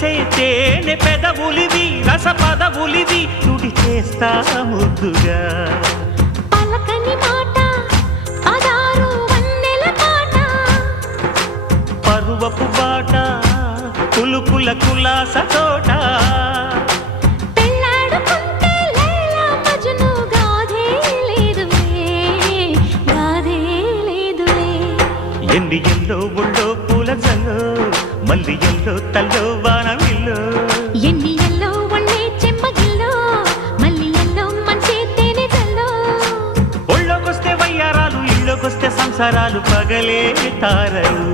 చేసే తేనె పెదవులివి రస పదవులివి తుడి చేస్తా ముద్దుగా పలకని మాట పదారు వన్నెల పాట పరువపు బాట కులుకుల కులాస తోట పెళ్ళాడుకుంటే లైలా మజ్ను గాథే లేదులే ఎన్ని ఎల్లో ఒళ్ళో పూల జల్లో మల్లి ఎల్లో తల్లో వానవిల్లో ఎన్ని ఎల్లో ఒళ్ళే చెమ్మగిల్లో మల్లి ఎల్లో మంచి తేనె జల్లో ఒళ్ళోకొస్తే వయ్యారాలు ఇళ్ళోకొస్తే సంసారాలు పగలే తారలు